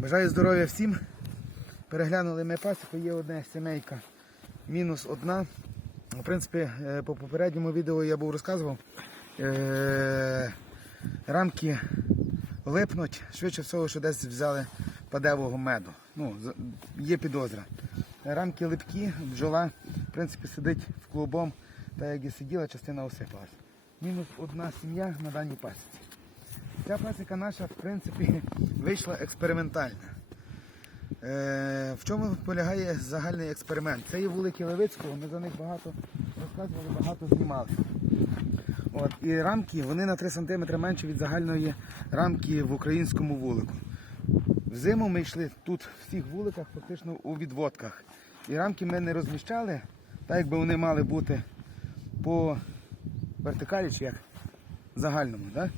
Бажаю здоров'я всім. Переглянули ми пасіку, є одна сімейка, мінус одна. В принципі, е, по попередньому відео я був розказував. е, Рамки липнуть, швидше всього, що десь взяли падевого меду. Ну, є підозра. Рамки липкі, бджола, в принципі, сидить в клубом, та як і сиділа, частина осипалась. Мінус одна сім'я на даній пасіці. Ця пасіка наша, в принципі, вийшла експериментальна. Е, в чому полягає загальний експеримент? Це є вулики Левицького, ми за них багато розказували, багато знімали. От, і рамки вони на 3 см менше від загальної рамки в українському вулику. Взиму ми йшли тут в всіх вуликах, фактично у відводках. І рамки ми не розміщали, так якби вони мали бути по вертикалі чи як загальному. Да?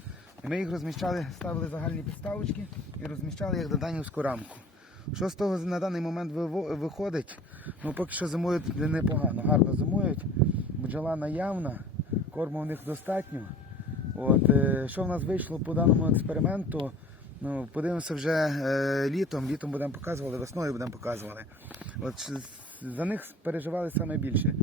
Ми їх розміщали, ставили загальні підставочки і розміщали їх до данівську рамку. Що з того на даний момент виходить? Ну поки що зимують непогано, гарно зимують. Бджола наявна, корму у них достатньо. От, е, що в нас вийшло по даному експерименту? Ну, подивимося вже е, літом, літом будемо показувати, весною будемо показувати. От, за них переживали саме більше.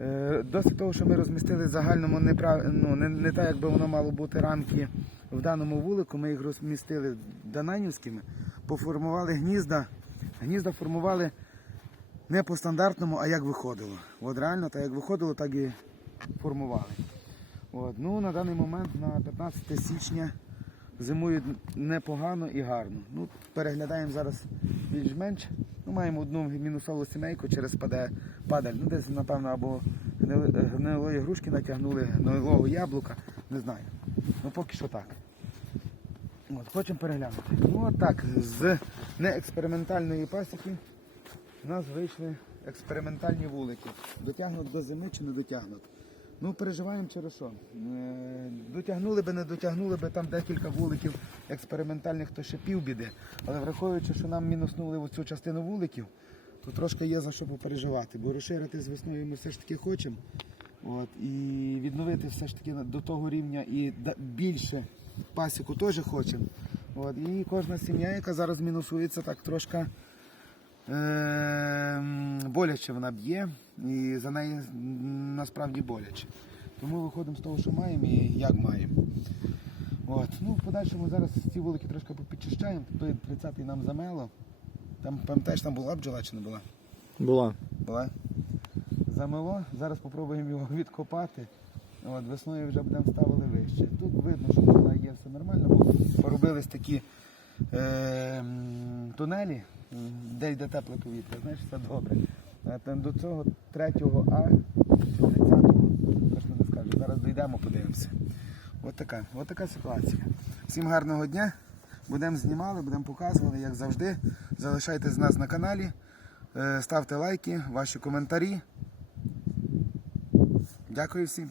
Е, Досить того, що ми розмістили в загальному неправ... ну, не, не так, як би воно мало бути рамки в даному вулику, ми їх розмістили дананівськими, поформували гнізда. Гнізда формували не по стандартному, а як виходило. От реально, так як виходило, так і формували. От. Ну, на даний момент, на 15 січня, зимують непогано і гарно. Ну, переглядаємо зараз більш-менш. Ну, маємо одну мінусову сімейку через паде, падаль. Ну, десь, напевно, або гнилої грушки натягнули, гнилого яблука, не знаю. Ну, поки що так. От, хочемо переглянути. Ну, от так, з неекспериментальної пасіки у нас вийшли експериментальні вулики. Дотягнуть до зими чи не дотягнуть. Ну, переживаємо через що. Е, Дотягнули би, не дотягнули би там декілька вуликів експериментальних, то ще півбіди. Але враховуючи, що нам мінуснули оцю частину вуликів, то трошки є за що попереживати. Бо розширити з весною ми все ж таки хочемо. От, і відновити все ж таки до того рівня і більше пасіку теж хочемо. От, і кожна сім'я, яка зараз мінусується, так трошки Ем, боляче вона б'є, і за неї насправді боляче. Тому виходимо з того, що маємо і як маємо. От. Ну, в подальшому зараз ці вулики трошки попідчищаємо. Той 30-й нам замело. Там, пам'ятаєш, там була бджола чи не була? Була. Була. Замело. Зараз спробуємо його відкопати. От, весною вже будемо ставили вище. Тут видно, що бджола є все нормально, бо поробились такі е, тунелі, де йде тепле повітря. Знаєш, все добре. Там до цього 3 А, 30-го, точно не скажу. Зараз дійдемо, подивимося. От така, от така ситуація. Всім гарного дня. Будемо знімали, будемо показували, як завжди. Залишайтесь з нас на каналі. Е, Ставте лайки, ваші коментарі. Дякую всім.